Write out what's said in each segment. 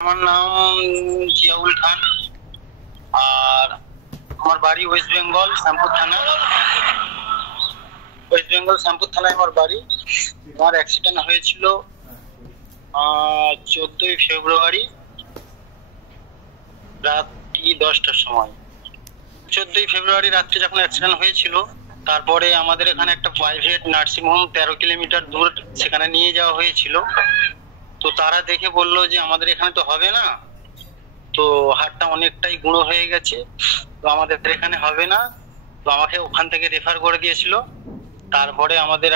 আমার নাম জিয়াউল খান, আর আমার বাড়ি ওয়েস্ট বেঙ্গল শ্যামপুর থানা। ওয়েস্ট বেঙ্গল শ্যামপুর থানায় আমার বাড়ি। আমার অ্যাক্সিডেন্ট হয়েছিল 14ই ফেব্রুয়ারি রাত্রি 10টার সময়। 14ই ফেব্রুয়ারি রাত্রে যখন অ্যাক্সিডেন্ট হয়েছিল, তারপরে আমাদের এখানে একটা প্রাইভেট নার্সিংহোম 13 কিলোমিটার দূর, সেখানে নিয়ে যাওয়া হয়েছিল। তো তারা দেখে বললো যে আমাদের এখানে তো হবে না, তো হাড়টা অনেকটাই গুঁড়ো হয়ে গেছে, তো আমাদের এখানে হবে না। তো আমাকে ওখান থেকে রেফার করে দিয়েছিল। তারপরে আমাদের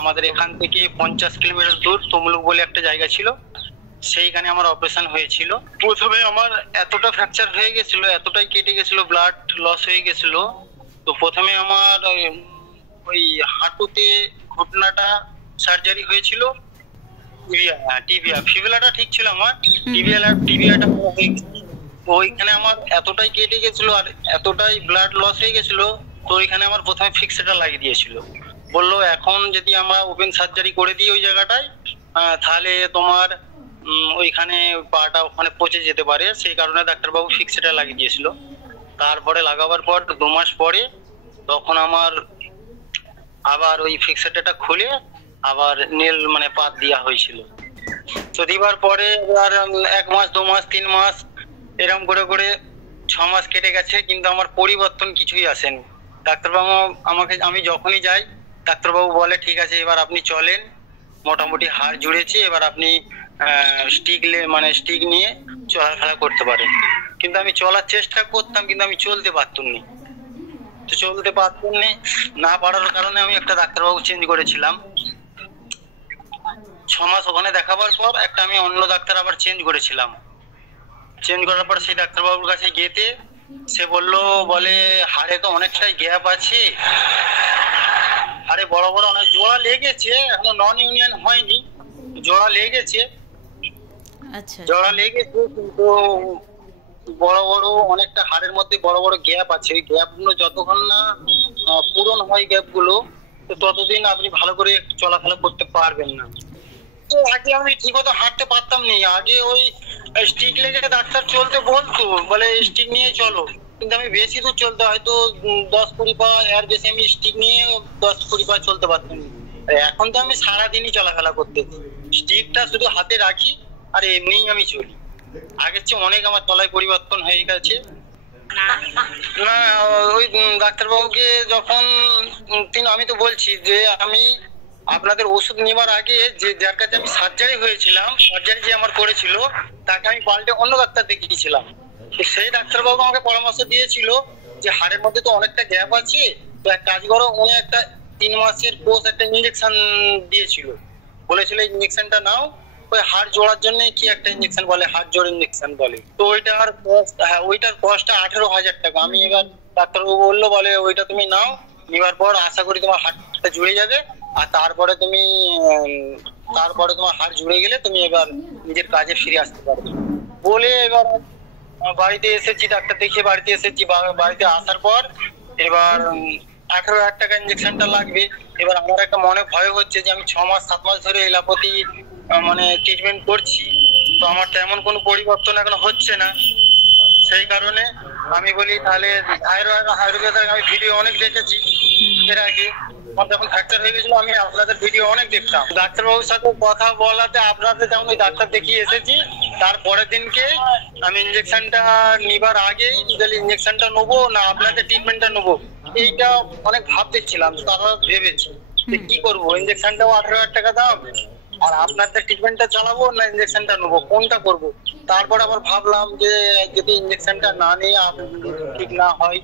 আমাদের এখান থেকে 50 কিলোমিটার দূর তমলুক বলে একটা জায়গা ছিল, সেইখানে আমার অপারেশন হয়েছিল। প্রথমে আমার এতটা ফ্র্যাকচার হয়ে গেছিল, এতটাই কেটে গেছিল, ব্লাড লস হয়ে গেছিল। তো প্রথমে আমার ওই হাঁটুতে ঘটনাটা সার্জারি হয়েছিল। টিবিয়া ফিবুলাটা ঠিক ছিল, আমার টিবিয়াটা ওইখানে আমার এতটাই কেটে গেছিল আর এতটাই ব্লাড লস হয়ে গেছিল। তো ওইখানে আমার প্রথমে ফিক্সেটা লাগিয়ে দিয়েছিল। বললো এখন যদি আমরা ওপেন সার্জারি করে দিই ওই জায়গাটায়, তাহলে তোমার ওইখানে পাটা ওখানে পচে যেতে পারে, সেই কারণে ডাক্তারবাবু ফিক্সেটা লাগিয়ে দিয়েছিল। তারপরে লাগাবার পর 2 মাস পরে তখন আমার আবার ওই ফিক্সেটাটা খুলে আবার নেল পাত দেওয়া হয়েছিল। তো দিবার পরে এবার 1 মাস 2 মাস 3 মাস এরকম করে করে 6 মাস কেটে গেছে, কিন্তু আমার পরিবর্তন কিছুই আসেনি। ডাক্তারবাবু আমি যখনই যাই, ডাক্তারবাবু বলে ঠিক আছে এবার আপনি চলেন, মোটামুটি হাড় জুড়েছে, এবার আপনি স্টিক নিয়ে চলাফেরা করতে পারেন। কিন্তু আমি চলার চেষ্টা করতাম, কিন্তু আমি চলতে পারতাম না। তো চলতে পারতাম না পারার কারণে আমি একটা ডাক্তারবাবু চেঞ্জ করেছিলাম। 6 মাস ওখানে দেখাবার পর একটা আমি অন্য ডাক্তার আবার চেঞ্জ করেছিলাম। চেঞ্জ করার পর সেই ডাক্তারবাবুর কাছে গেতে সে বলে হাড়ে তো অনেকটাই গ্যাপ আছে, হাড়ে বড় বড় অনেক জোড়া লেগেছে, এখনো নন ইউনিয়ন হয়নি, জোড়া লেগেছে। আচ্ছা, জোড়া লেগেছে কিন্তু বড় বড় অনেকটা হাড়ের মধ্যে বড় বড় গ্যাপ আছে। ওই গ্যাপগুলো যতক্ষণ না পূরণ হয় গ্যাপগুলো, তো ততদিন আপনি ভালো করে চলাফেরা করতে পারবেন না। আগে আমি ঠিক মতো হাঁটতে পারতাম না। আগে ওই স্টিক লেগে ডাক্তার চলতে বলতো, বলে স্টিক নিয়ে চলো, কিন্তু আমি বেশি দূর চলতে, হয়তো 10-20 পা, এর বেশি আমি স্টিক নিয়ে 10-20 পা চলতে পারতাম না। এখন তো আমি সারাদিনই চলাফেরা করতেছি, স্টিকটা শুধু হাতে রাখি আর এমনিই আমি চলি। আগের চেয়ে অনেক আমার চলায় পরিবর্তন হয়ে গেছে। না, ওই ডাক্তারবাবুকে যখন আমি তো বলছি যে আমি আপনাদের ওষুধ নেবার আগে যার কাছে আমি সার্জারি যে আমার করেছিল, তাকে আমি পাল্টে অন্য ডাক্তার দেখিয়েছিলাম। তো সেই ডাক্তারবাবু আমাকে পরামর্শ দিয়েছিল যে হাড়ের মধ্যে তো অনেকটা গ্যাপ আছে, তো এক কাজ করো, উনি একটা 3 মাসের কোর্স একটা ইঞ্জেকশন দিয়েছিল, বলেছিল ইঞ্জেকশনটা নাও। ওই হাড় জোড়ার জন্য কি একটা ইঞ্জেকশন বলে, হাড় জোড় ইঞ্জেকশন বলে। তো ওইটার কস্টটা 18,000 টাকা। আমি এবার ডাক্তারবাবু বলে ওইটা তুমি নাও, নেওয়ার পর আশা করি তোমার হাড়টা জুড়ে যাবে, আর তারপরে তোমার হাড় জুড়ে গেলে তুমি এবার নিজের কাজে ফিরে আসতে পারবে বলে। এবার বাড়িতে এসেছি, ডাক্তার দেখিয়ে বাড়িতে এসেছি। বাড়িতে আসার পর এবার 18,000 টাকা ইঞ্জেকশনটা লাগবে। এবার আমার একটা মনে ভয় হচ্ছে যে আমি 6 মাস 7 মাস ধরে এলাপতি ট্রিটমেন্ট করছি, তো আমার তেমন কোনো পরিবর্তন এখন হচ্ছে না। সেই কারণে আমি বলি তাহলে আয়ুর্বেদের আমি ভিডিও অনেক দেখেছি এর আগে। আমার যখন ফ্র্যাকচার হয়ে গেছিল আমি আপনাদের ভিডিও অনেক দেখতাম। ডাক্তারবাবুর সাথে কথা বলাতে আপনাদের যেমন ওই ডাক্তার দেখিয়ে এসেছি, তারপরের দিনকে আমি ইঞ্জেকশনটা নিবার আগেই ইঞ্জেকশনটা নেবো না আপনাদের ট্রিটমেন্টটা নেবো, এইটা অনেক ভাবতেছিলাম। তারা ভেবেছি কি করবো, ইঞ্জেকশনটাও 18,000 টাকা দাম, আর আপনাদের ট্রিটমেন্টটা চালাবো না ইঞ্জেকশনটা নেবো, কোনটা করবো। তারপর আবার ভাবলাম যে যদি ইঞ্জেকশনটা না নিয়ে ঠিক না হয়,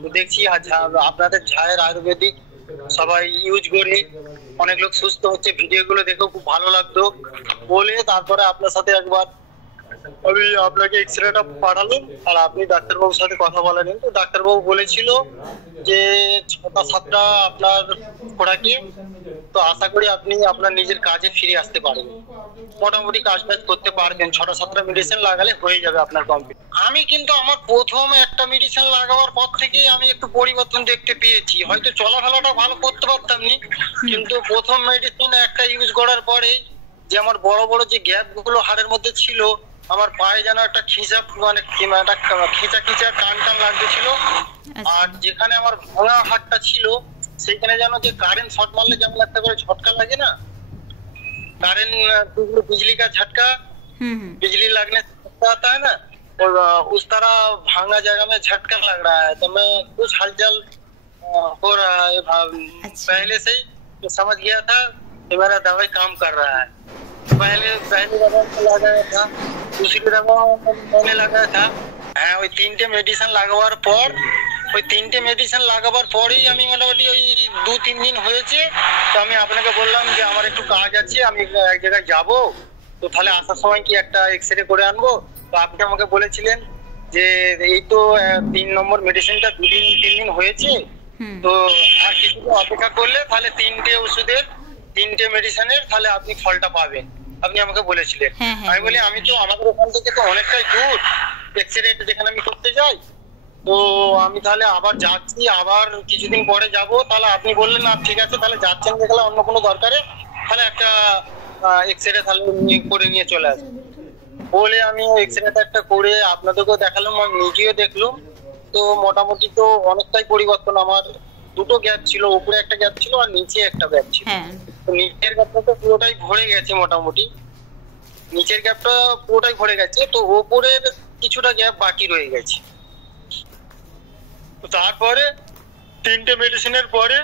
তো দেখছি আচ্ছা আপনাদের ঝায়ের আয়ুর্বেদিক সবাই ইউজ করে অনেক লোক সুস্থ হচ্ছে, ভিডিও গুলো দেখেও খুব ভালো লাগতো বলে তারপরে আপনার সাথে একবার আমি আপনাকে এক্সরেটা পাঠালাম, আর আপনি ডাক্তারবাবুর সাথে কথা বলেন। তো ডাক্তারবাবু বলেছিল যে 6টা-7টা আপনার খোরাকি, তো আশা করি আপনি আপনার নিজের কাজে ফিরে আসতে পারবেন, মোটামুটি কাজ করতে পারবেন। 6টা-7টা মেডিসিন লাগালে হয়ে যাবে আপনার কমপ্লিট। আমি কিন্তু আমার প্রথম একটা মেডিসিন লাগাবার পর থেকেই আমি একটু পরিবর্তন দেখতে পেয়েছি। হয়তো চলাফেরাটা ভালো করতে পারতাম না, কিন্তু প্রথম মেডিসিন একটা ইউজ করার পরে যে আমার বড় বড় যে গ্যাপ গুলো হাড়ের মধ্যে ছিল, আমার পায়ে যেন একটা খিচা মানে একটা খিচা খিচা টান টান লাগতেছিল। আর যেখানে আমার ভাঙা হাতটা ছিল সেখানে যেন যে কারেন্ট শর্ট মারলে যেমন একটা করে ঝটকা লাগে না, কারেন্ট बिजली का झटका, बिजली लगने से आता है ना, और उस तरह भांगा जगह में झटका लग रहा है। तो मैं कुछ हलचल हो रहा है पहले से ही तो समझ गया था कि मेरा दवाई काम कर रहा है। पहले दवाई लगाया था, दूसरी दवाई मैंने लगाया था। হ্যাঁ, ওই 3টে মেডিসিন লাগাবার পর পরেই আমি মোটামুটি ওই 2-3 দিন হয়েছে। তো আমি আপনাকে বললাম যে আমার একটু কাজ আছে, আমি এক জায়গায় যাব, তো তাহলে আসার সময় কি একটা এক্সরে করে আনবো। তো আপনি আমাকে বলেছিলেন যে এই তো 3 নম্বর মেডিসিনটা 2-3 দিন হয়েছে, তো আর কিছুদিন অপেক্ষা করলে তাহলে 3টে ওষুধের 3টে মেডিসিনের তাহলে আপনি ফলটা পাবেন, আপনি আমাকে বলেছিলেন। আমি বলি আমি তো আমাদের ওখান থেকে তো অনেকটাই দূর এক্সরে যেখানে আমি করতে যাই, তো আমি তাহলে আবার যাচ্ছি, আবার কিছুদিন পরে যাব। তাহলে আপনি বললেন না ঠিক আছে তাহলে যাচ্ছেন দেখলে অন্য কোনো দরকারে তাহলে একটা এক্সরে তাহলে করে নিয়ে চলে আসবেন বলে আমি এক্সরেটা একটা করে আপনাদেরকেও দেখালাম, আমি নিজেও দেখলাম। তো মোটামুটি তো অনেকটাই পরিবর্তন। আমার দুটো গ্যাপ ছিল, উপরে একটা গ্যাপ ছিল আর নিচে একটা গ্যাপ ছিল। তো নিচের গ্যাপটা তো পুরোটাই ভরে গেছে, মোটামুটি নিচের গ্যাপটা পুরোটাই ভরে গেছে, তো ওপরের কিছুটা গ্যাপ বাকি রয়ে গেছে। তো তারপরে 3টে মেডিসিনের পরে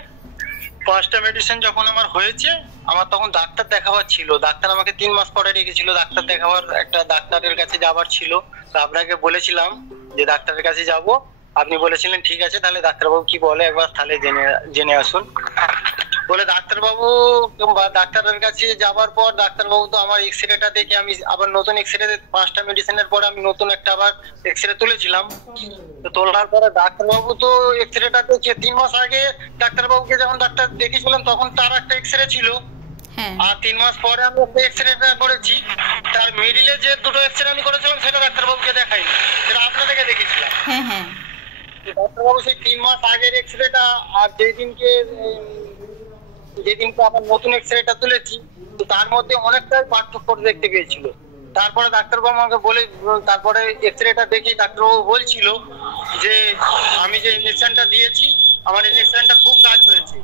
5টা মেডিসিন যখন আমার হয়েছে, আমার তখন ডাক্তার দেখাবার ছিল। ডাক্তার আমাকে 3 মাস পরে রেখেছিল, ডাক্তার দেখাবার একটা ডাক্তারের কাছে যাবার ছিল। তো আপনাকে বলেছিলাম যে ডাক্তারের কাছে যাব, আপনি বলেছিলেন ঠিক আছে তাহলে ডাক্তারবাবু কি বলে একবার তাহলে জেনে আসুন বলে ডাক্তারবাবু ডাক্তারের কাছে যাবার পর ডাক্তারবাবু তো আমার এক্সরেটা দেখে আমি আবার নতুন এক্সরে 5টা মেডিসিনের পর আমি নতুন একটা আবার এক্সরে তুলেছিলাম। তো তোলার পরে ডাক্তারবাবু তো এক্সরেটা দেখে 3 মাস আগে ডাক্তারবাবুকে যখন ডাক্তার দেখেছিলাম তখন তার একটা এক্সরে ছিল, আর 3 মাস পরে আমি একটা এক্সরেটা করেছি। তার মিডিলে যে দুটো এক্সরে আমি করেছিলাম সেটা ডাক্তারবাবুকে দেখাইনি, সেটা আপনাদেরকে দেখেছিলাম। ডাক্তারবাবু সেই 3 মাস আগের এক্সরেটা আর যেদিনকে আমার নতুন এক্সরেটা তুলেছি তো তার মধ্যে অনেকটাই পার্থক্য দেখতে পেয়েছিল। তারপরে ডাক্তারবাবু আমাকে বলে, তারপরে এক্সরেটা দেখি ডাক্তারবাবু বলছিল যে আমি যে ইনজেকশনটা দিয়েছি আমার ইনজেকশনটা খুব কাজ হয়েছে,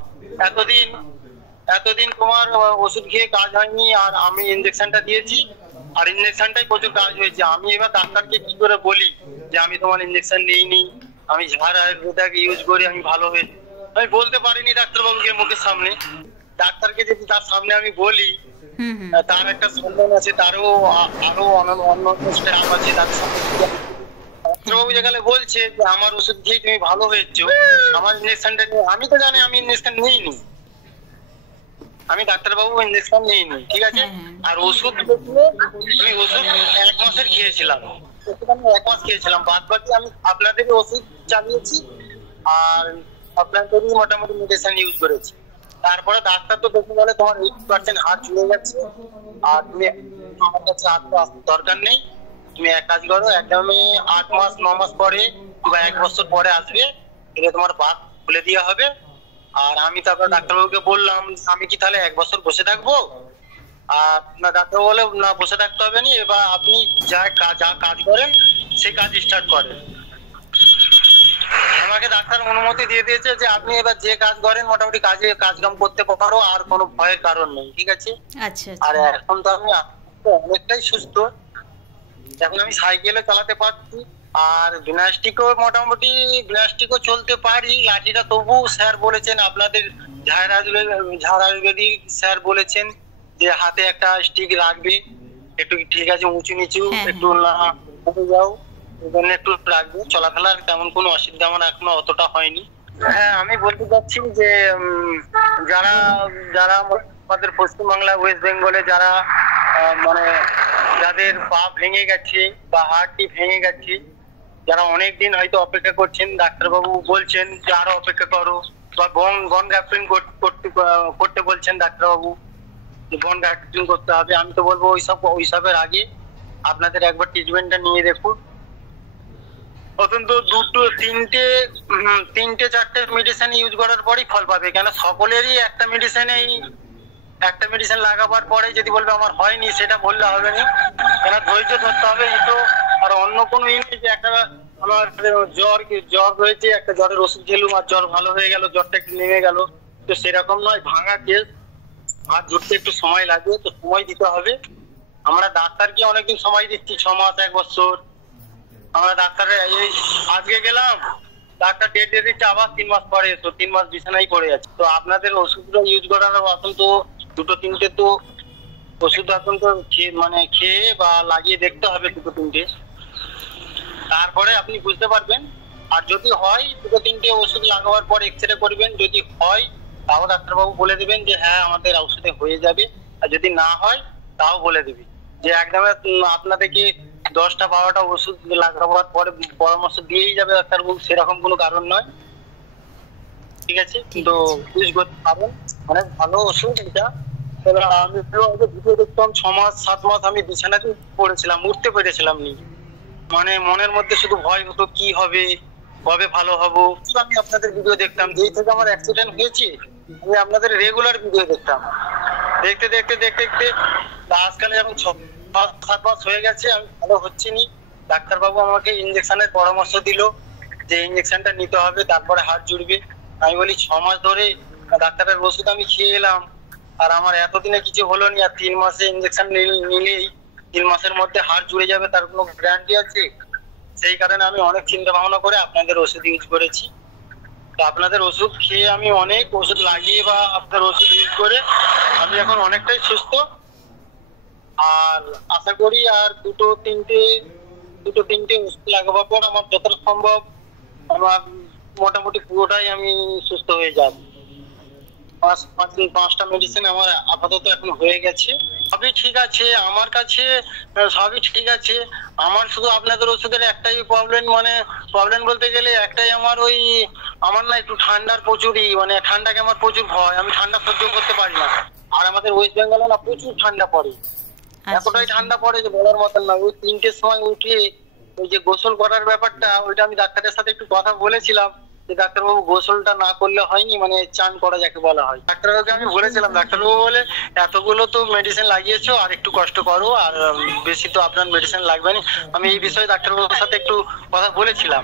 এতদিন তোমার ওষুধ খেয়ে কাজ হয়নি আর আমি ইনজেকশনটা দিয়েছি আর ইনজেকশনটাই প্রচুর কাজ হয়েছে। আমি এবার ডাক্তারকে কি করে বলি যে আমি তোমার ইনজেকশন নিইনি, আমি ঝাড় আয়ুর্বেদিক ইউজ করি আমি ভালো হয়েছি, আমি বলতে পারিনি ডাক্তারবাবুকে মুখের সামনে। ডাক্তারকে যদি তার সামনে আমি বলি তার একটা সম্মান আছে, তারও আরো অন্য স্টাফ আছে তাদের সামনে। ডাক্তারবাবু যেখানে বলছে যে আমার ওষুধ খেয়ে তুমি ভালো হয়েছো, আমার ইনজেকশনটা আমি তো জানি আমি ইনজেকশন নিইনি, আমি ডাক্তারবাবু ইনজেকশন নিইনি, ঠিক আছে। আর ওষুধ আমি ওষুধ 1 মাসের খেয়েছিলাম, 1 মাস খেয়েছিলাম, বাদ বাকি আমি আপনাদেরই ওষুধ চালিয়েছি আর আপনাদেরই মোটামুটি মেডিসিন ইউজ করেছি। তারপরে ডাক্তার তো দেখে বলে তোমার 80% হাড় ঝুলে যাচ্ছে আর তুমি আমার কাছে আসতে দরকার নেই, তুমি এক কাজ করো একদমই 8 মাস 9 মাস পরে বা 1 বছর পরে আসবে, এটা তোমার বাত খুলে দেওয়া হবে। আর আমি তারপর ডাক্তারবাবুকে বললাম আমি কি তাহলে 1 বছর বসে থাকবো? আর না, ডাক্তারবাবু বলে না বসে থাকতে হবে না, এবার আপনি যা কাজ করেন সেই কাজ স্টার্ট করেন। আমাকে ডাক্তার অনুমতি দিয়ে দিয়েছে যে আপনি এবার যে কাজ করেন মোটামুটি কাজকাম করতে পারো, আর কোনো ভয়ের কারণ নেই, ঠিক আছে। আর এখন তো আমি অনেকটাই সুস্থ, এখন আমি সাইকেলে চালাতে পারছি আর জিমন্যাস্টিকও চলতে পারি। লাঠিটা তবু স্যার বলেছেন আপনাদের ঝাড় আয়ুর্বেদিক স্যার বলেছেন যে হাতে একটা স্টিক রাখবে, একটু ঠিক আছে উঁচু নিচু একটু না যাও একটু রাখবে, চলাফেরার তেমন কোনো অসুবিধা আমার এখনো অতটা হয়নি। হ্যাঁ, আমি বলতে চাচ্ছি যে যারা আমাদের পশ্চিমবাংলা ওয়েস্ট বেঙ্গলে যারা মানে যাদের পা ভেঙে গেছে বা হাড়টি ভেঙে গেছে, যারা অনেকদিন হয়তো অপেক্ষা করছেন, ডাক্তারবাবু বলছেন যে আরো অপেক্ষা করো বা বন গ্যাপটিং করতে বলছেন ডাক্তারবাবু, বন গ্যাপটিং করতে হবে। আমি তো বলবো ওইসবের আগে আপনাদের একবার ট্রিটমেন্টটা নিয়ে দেখুন। অত্যন্ত 2, 3, 4টে মেডিসিন ইউজ করার পরই ফল পাবে, কেন সকলেরই একটা মেডিসিনেই একটা মেডিসিন লাগাবার পরে যদি বলবে আমার হয়নি, সেটা বললে হবে না। কেন ধৈর্য ধরতে হবে। এই তো আর অন্য কোনো নেই যে একটা আমার জ্বর হয়েছে, একটা জ্বরের ওষুধ খেলুম আর জ্বর ভালো হয়ে গেল, জ্বরটা একটু নেমে গেল। তো সেরকম নয়, ভাঙা কেস, হাত জুড়তে একটু সময় লাগবে, তো সময় দিতে হবে। আমরা ডাক্তারকে অনেকদিন সময় দিচ্ছি, 6 মাস 1 বছর। আমরা ডাক্তারের এই আজকে গেলাম, ডাক্তার ডেট দিয়ে দিচ্ছে আবার 3 মাস পরে এসো, 3 মাস বিছানায় পড়ে আছে। তো আপনাদের ওষুধগুলো ইউজ করার এখন তো 2-3টে তো ওষুধ এখন তো খেয়ে বা লাগিয়ে দেখতে হবে 2-3টে, তারপরে আপনি বুঝতে পারবেন। আর যদি হয় 2-3টে ওষুধ লাগাবার পর এক্সরে করবেন, যদি হয় তাও ডাক্তারবাবু বলে দেবেন যে হ্যাঁ আমাদের ওষুধে হয়ে যাবে। আর যদি না হয় তাও বলে দেবে যে একদম আপনাদেরকে 10টা-12টা ওষুধ লাগাবার পরে পরামর্শ দিয়েই যাবে ডাক্তারবাবু, সেরকম কোনো কারণ নয়। ঠিক আছে, তো ইউজ করতে পারবেন, অনেক ভালো ওষুধ এটা। আমি ভিডিও দেখতাম, 6 মাস 7 মাস আমি বিছানাতে পড়েছিলাম, উঠতে পেরেছিলাম নি। মনের মধ্যে শুধু ভয় হতো কি হবে, কবে ভালো হবো। আমি আপনাদের ভিডিও দেখতাম, যেই থেকে আমার অ্যাক্সিডেন্ট হয়েছে আমি আপনাদের রেগুলার ভিডিও দেখতাম। দেখতে দেখতে দেখতে দেখতে আজকাল এখন 6-7 মাস হয়ে গেছে, আমি ভালো হচ্ছে নি। ডাক্তারবাবু আমাকে ইঞ্জেকশনের পরামর্শ দিল যে ইঞ্জেকশনটা নিতে হবে, তারপরে হাত জুড়বে। আমি বলি 6 মাস ধরে ডাক্তারের ওষুধ আমি খেয়ে এলাম, আর আমার এতদিনে কিছু হলো নি, আর 3 মাসে ইঞ্জেকশন নিলেই 3 মাসের মধ্যে হাড় জুড়ে যাবে, তার কোনো গ্যারান্টি আছে? সেই কারণে আমি অনেক চিন্তা ভাবনা করে আপনাদের ওষুধ ইউজ করেছি। তো আপনাদের ওষুধ খেয়ে আমি অনেক ওষুধ লাগিয়ে বা আপনার ওষুধ ইউজ করে আমি এখন অনেকটাই সুস্থ। আর আশা করি আর 2-3টে ওষুধ লাগাবার পর আমার যতটা সম্ভব আমার মোটামুটি পুরোটাই আমি সুস্থ হয়ে যাব। 5টা মেডিসিন আমার আপাতত এখন হয়ে গেছে, সবই ঠিক আছে আমার কাছে, সবই ঠিক আছে। আমার শুধু আপনাদের ওষুধের একটাই প্রবলেম বলতে গেলে একটাই, আমার না একটু ঠান্ডার প্রচুরই, ঠান্ডাকে আমার প্রচুর ভয়, আমি ঠান্ডা সহ্য করতে পারি না। আর আমাদের ওয়েস্ট বেঙ্গলে না প্রচুর ঠান্ডা পড়ে, এতটাই ঠান্ডা পড়ে যে বলার মতন না। ওই 3টের সময় উঠে ওই যে গোসল করার ব্যাপারটা, ওইটা আমি ডাক্তারের সাথে একটু কথা বলেছিলাম যে ডাক্তারবাবু গোসলটা না করলে হয়নি, চান করা যাকে বলা হয়। ডাক্তারবাবুকে আমি বলেছিলাম, ডাক্তারবাবু বলে এতগুলো তো মেডিসিন লাগিয়েছো, আর একটু কষ্ট করো, আর বেশি তো আপনার মেডিসিন লাগবে না। আমি এই বিষয়ে ডাক্তারবাবুর সাথে একটু কথা বলেছিলাম।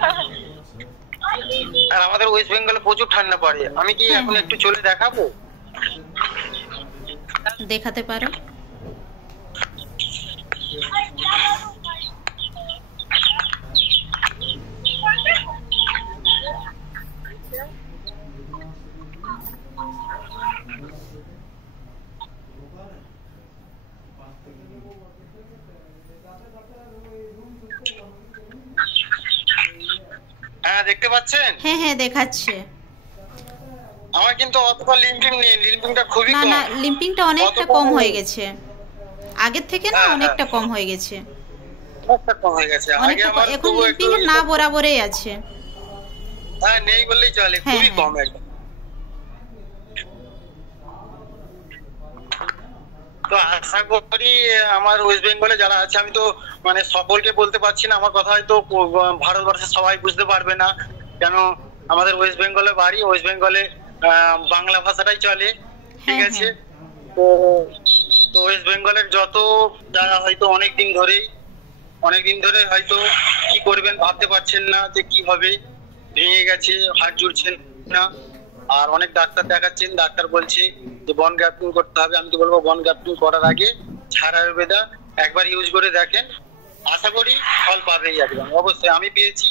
আর আমাদের ওয়েস্ট বেঙ্গলে প্রচুর ঠান্ডা পড়ে। আমি কি এখন একটু চলে দেখাবো? দেখাতে পারো। হ্যাঁ, দেখতে পাচ্ছেন? হ্যাঁ হ্যাঁ দেখাচ্ছে। আমার কিন্তু অতটা লিম্পিং নেই, লিম্পিংটা খুবই কম। না লিম্পিংটা অনেকটা কম হয়ে গেছে আগের থেকে, না অনেকটা কম হয়ে গেছে, অনেকটা কম হয়ে গেছে। আগে আমার এখন লিম্পিং না বরাবরই আছে। হ্যাঁ, নেই বললেই চলে, খুবই কম একদম। তো আশা করি আমার ওয়েস্ট বেঙ্গলে যারা আছে, আমি তো সকলকে বলতে পারছি না, আমার কথা হয়তো ভারতবর্ষের সবাই বুঝতে পারবে না, কেন আমাদের ওয়েস্ট বেঙ্গলে বাড়ি, ওয়েস্ট বেঙ্গলে বাংলা ভাষাটাই চলে। ঠিক আছে, তো ওয়েস্ট বেঙ্গলের যত যারা হয়তো অনেকদিন ধরে হয়তো কি করবেন ভাবতে পারছেন না যে কি হবে, ভেঙে গেছে, হাড় জুড়ছেন না, আর অনেক ডাক্তার দেখাচ্ছেন, ডাক্তার বলছে যে বন গ্রাফটিং করতে হবে। আমি তো বলবো বন গ্রাফটিং করার আগে ছাড় আয়ুর্বেদা একবার ইউজ করে দেখেন, আশা করি ফল পাবেই একদম। অবশ্যই আমি পেয়েছি,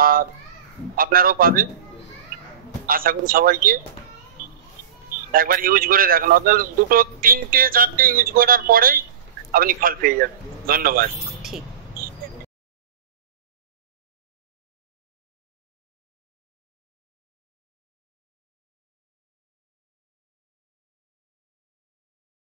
আর আপনারাও পাবে। আশা করি সবাইকে একবার ইউজ করে দেখেন, আপনার 2, 3, 4টে ইউজ করার পরেই আপনি ফল পেয়ে যাবেন। ধন্যবাদ। ঠিক।